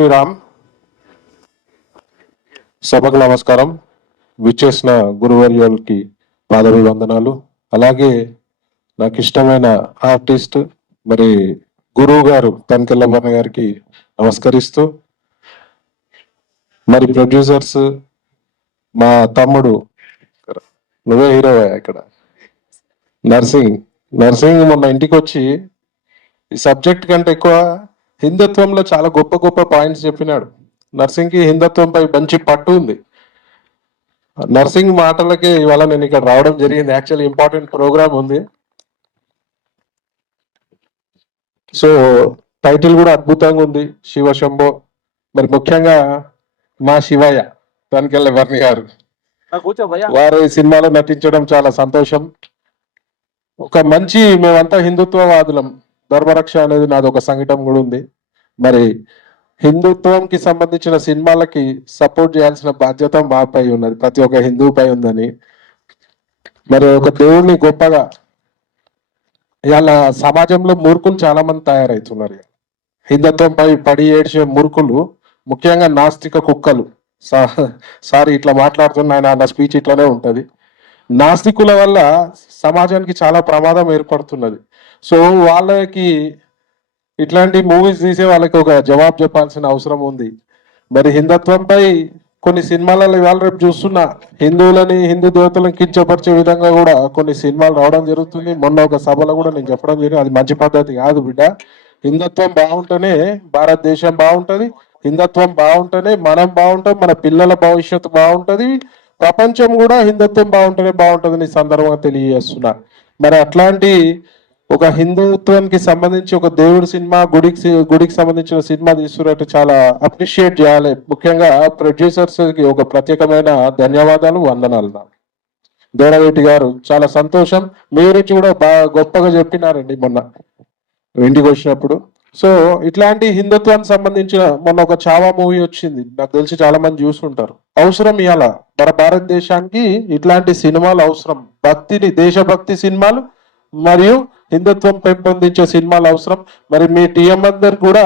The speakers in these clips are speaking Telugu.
శ్రీరామ్. సభకు నమస్కారం. విచ్చేసిన గురువర్యులకి పాదవివందనాలు అలాగే నాకు ఇష్టమైన ఆర్టిస్ట్ మరి గురువు గారు తనకెళ్ళబన్న గారికి నమస్కరిస్తూ మరి ప్రొడ్యూసర్స్ మా తమ్ముడు నువ్వే హీరో ఇక్కడ. నర్సింగ్. నర్సింగ్ మొన్న ఇంటికి వచ్చి ఈ సబ్జెక్ట్ కంటే ఎక్కువ హిందుత్వంలో చాలా గొప్ప గొప్ప పాయింట్స్ చెప్పినాడు. నర్సింగ్కి హిందుత్వంపై మంచి పట్టు ఉంది. నర్సింగ్ మాటలకి ఇవాళ నేను ఇక్కడ రావడం జరిగింది. యాక్చువల్ ఇంపార్టెంట్ ప్రోగ్రామ్ ఉంది. సో టైటిల్ కూడా అద్భుతంగా ఉంది. శివ శంభో. మరి ముఖ్యంగా మా శివయ్య తనకెళ్ళ వర్ణి గారు. వారు ఈ సినిమాలో నటించడం చాలా సంతోషం. ఒక మంచి మేమంతా హిందుత్వవాదులం. ధర్మరక్ష అనేది నాది ఒక సంఘటన కూడా ఉంది. మరి హిందుత్వంకి సంబంధించిన సినిమాలకి సపోర్ట్ చేయాల్సిన బాధ్యత మాపై ఉన్నది. ప్రతి ఒక్క హిందువుపై ఉందని. మరి ఒక దేవుడిని గొప్పగా ఇవాళ సమాజంలో మూర్ఖులు చాలా మంది తయారవుతున్నారు హిందుత్వంపై పడి ఏడ్చే మూర్ఖులు ముఖ్యంగా నాస్తిక కుక్కలు. సారీ ఇట్లా మాట్లాడుతున్నా ఆయన నా స్పీచ్ ఇట్లానే ఉంటది. నాస్తికుల వల్ల సమాజానికి చాలా ప్రమాదం ఏర్పడుతున్నది. సో వాళ్ళకి ఇట్లాంటి మూవీస్ తీసే వాళ్ళకి ఒక జవాబు చెప్పాల్సిన అవసరం ఉంది. మరి హిందుత్వంపై కొన్ని సినిమాలలో ఇవాళ రేపు చూస్తున్నా హిందువులని హిందూ దేవతలను కించపరిచే విధంగా కూడా కొన్ని సినిమాలు రావడం జరుగుతుంది. మొన్న ఒక సభలో కూడా నేను చెప్పడం జరిగింది. అది మంచి పద్ధతి కాదు బిడ్డ. హిందుత్వం బాగుంటేనే భారతదేశం బాగుంటుంది. హిందుత్వం బాగుంటేనే మనం బాగుంటాం మన పిల్లల భవిష్యత్తు బాగుంటుంది. ప్రపంచం కూడా హిందుత్వం బాగుంటేనే బాగుంటుందని సందర్భంగా తెలియజేస్తున్నా. మరి అట్లాంటి ఒక హిందుత్వానికి సంబంధించి ఒక దేవుడి సినిమా గుడికి గుడికి సంబంధించిన సినిమా తీసుకున్నట్టు చాలా అప్రిషియేట్ చేయాలి. ముఖ్యంగా ప్రొడ్యూసర్స్కి ఒక ప్రత్యేకమైన ధన్యవాదాలు వందనాలు. నాకు దూరవేటి గారు చాలా సంతోషం. మీరు కూడా బాగా గొప్పగా చెప్పినారండి మొన్న ఇంటికి వచ్చినప్పుడు. సో ఇట్లాంటి హిందుత్వానికి సంబంధించిన మొన్న ఒక చావా మూవీ వచ్చింది. నాకు తెలిసి చాలా మంది చూసుకుంటారు అవసరం ఇవాళ మన భారతదేశానికి ఇట్లాంటి సినిమాలు అవసరం. భక్తిని దేశభక్తి సినిమాలు మరియు హిందుత్వం పెంపొందించే సినిమాలు అవసరం. మరి మీ టీఎం అందరు కూడా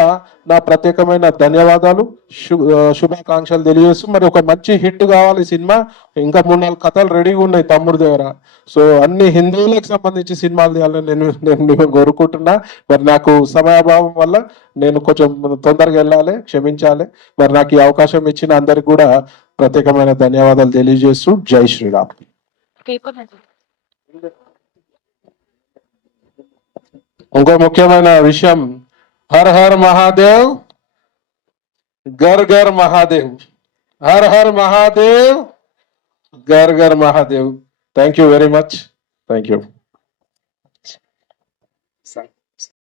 నా ప్రత్యేకమైన ధన్యవాదాలు. శుభాకాంక్షలు తెలియజేస్తూ మరి ఒక మంచి హిట్ కావాలి సినిమా. ఇంకా మూడు నాలుగు కథలు రెడీగా ఉన్నాయి తమ్ముడు దగ్గర. సో అన్ని హిందువులకు సంబంధించి సినిమాలు తీయాలని నేను నేను కోరుకుంటున్నా. మరి నాకు సమయాభావం వల్ల నేను కొంచెం తొందరగా వెళ్ళాలి క్షమించాలి. మరి నాకు ఈ అవకాశం ఇచ్చిన అందరికి కూడా ప్రత్యేకమైన ధన్యవాదాలు తెలియజేస్తూ జై శ్రీరామ్. ఇంకో ముఖ్యమైన విషయం హర్ హర్ మహాదేవ్ గర్ గర్ మహాదేవ్ హర్ హర్ మహాదేవ్ గర్ గర్ Mahadev thank you very much thank you